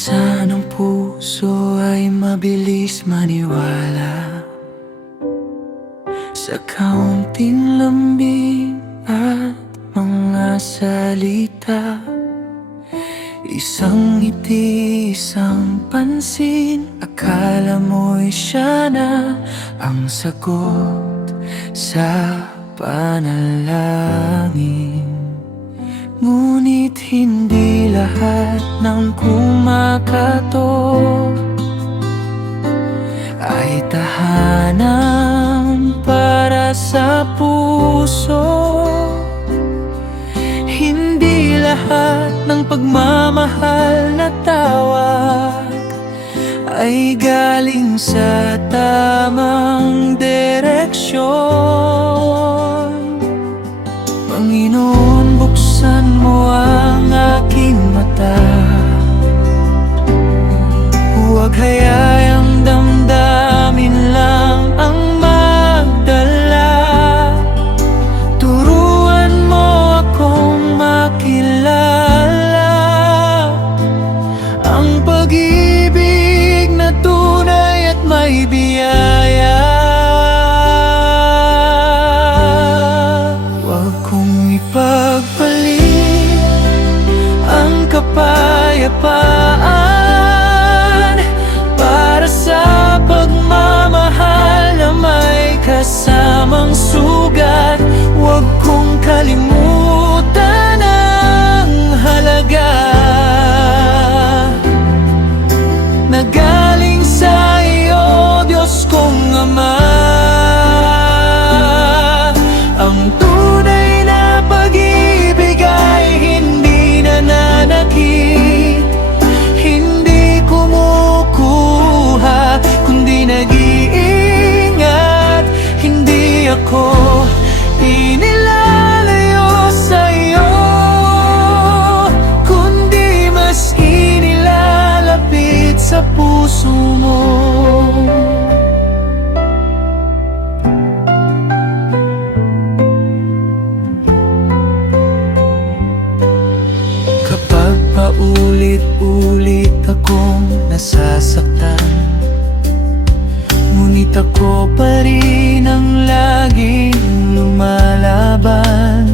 Minsan ang puso ay mabilis maniwala sa kaunting lambing at mga salita. Isang ngiti, isang pansin, akala mo'y siya na ang sagot sa panalangin. Ngunit hindi lahat ng kumakatok ay tahanan para sa puso. Hindi lahat ng pagmamahal na tawag ay galing sa tamang direksyon. Panginoon, buksan mo ang aking mata. Huwag hayayang damdamin lang ang magdala. Turuan mo akong makilala ang pag-ibig na tunay at may biyaya. Huwag kong ipagpalit ang kapayapaan para sa pagmamahal na may kasamang sugat. Huwag kong kalimutan ang halaga na galing sa iyo, Diyos kong Ama. Ang tunay na pag-ibig ay hindi nananakit, hindi kumukuha, kundi nag-iingat. Hindi ako inilalayo sa iyo, kundi mas inilalapit sa puso mo. Kapag paulit-ulit akong nasasaktan, ngunit ako pa rin ang laging lumalaban.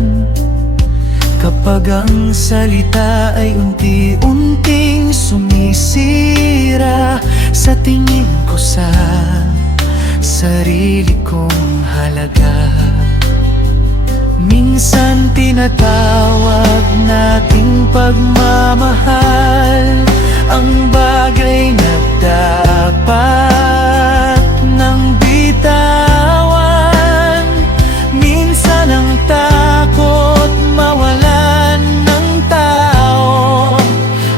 Kapag ang salita ay unti-unting sumisira sa tingin ko sa sarili kong halaga. Minsan tinatawag nating pagmamahal ang bagay na dapat nang bitawan. Minsan ang takot mawalan ng tao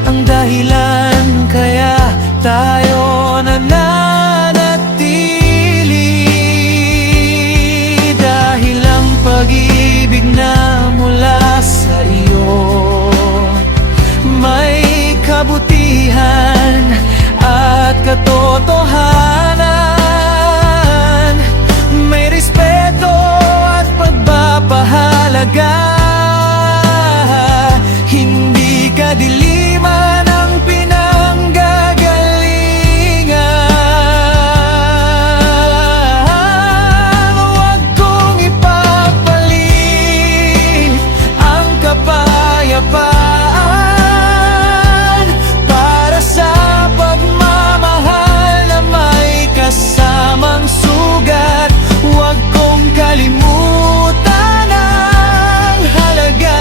ang dahilan kaya tayo nananatili. Dahil ang pag-ibig na mula sa iyo may kabutihan at katotohanan, may respeto at pagpapahalaga. Hindi kadiliman ang pinanggagalingan. Huwag kong ipapalit ang kapayapaan para sa pagmamahal na may kasamang sugat. Huwag kong kalimutan ang halaga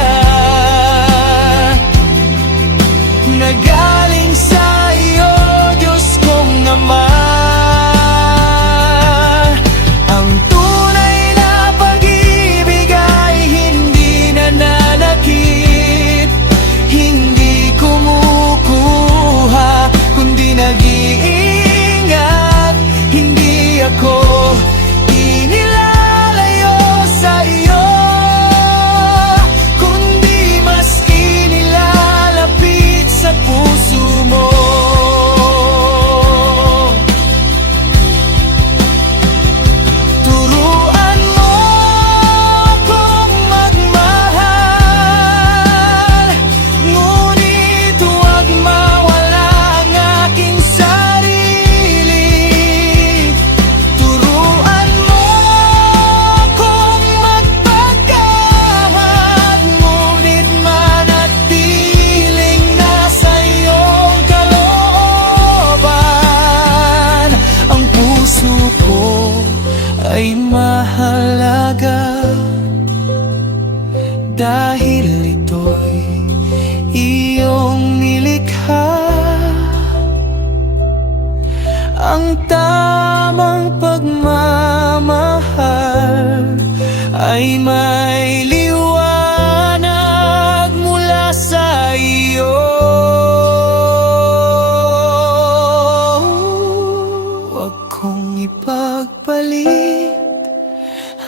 kapalit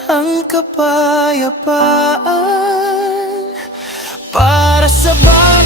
ang kapayapaan para sa bawat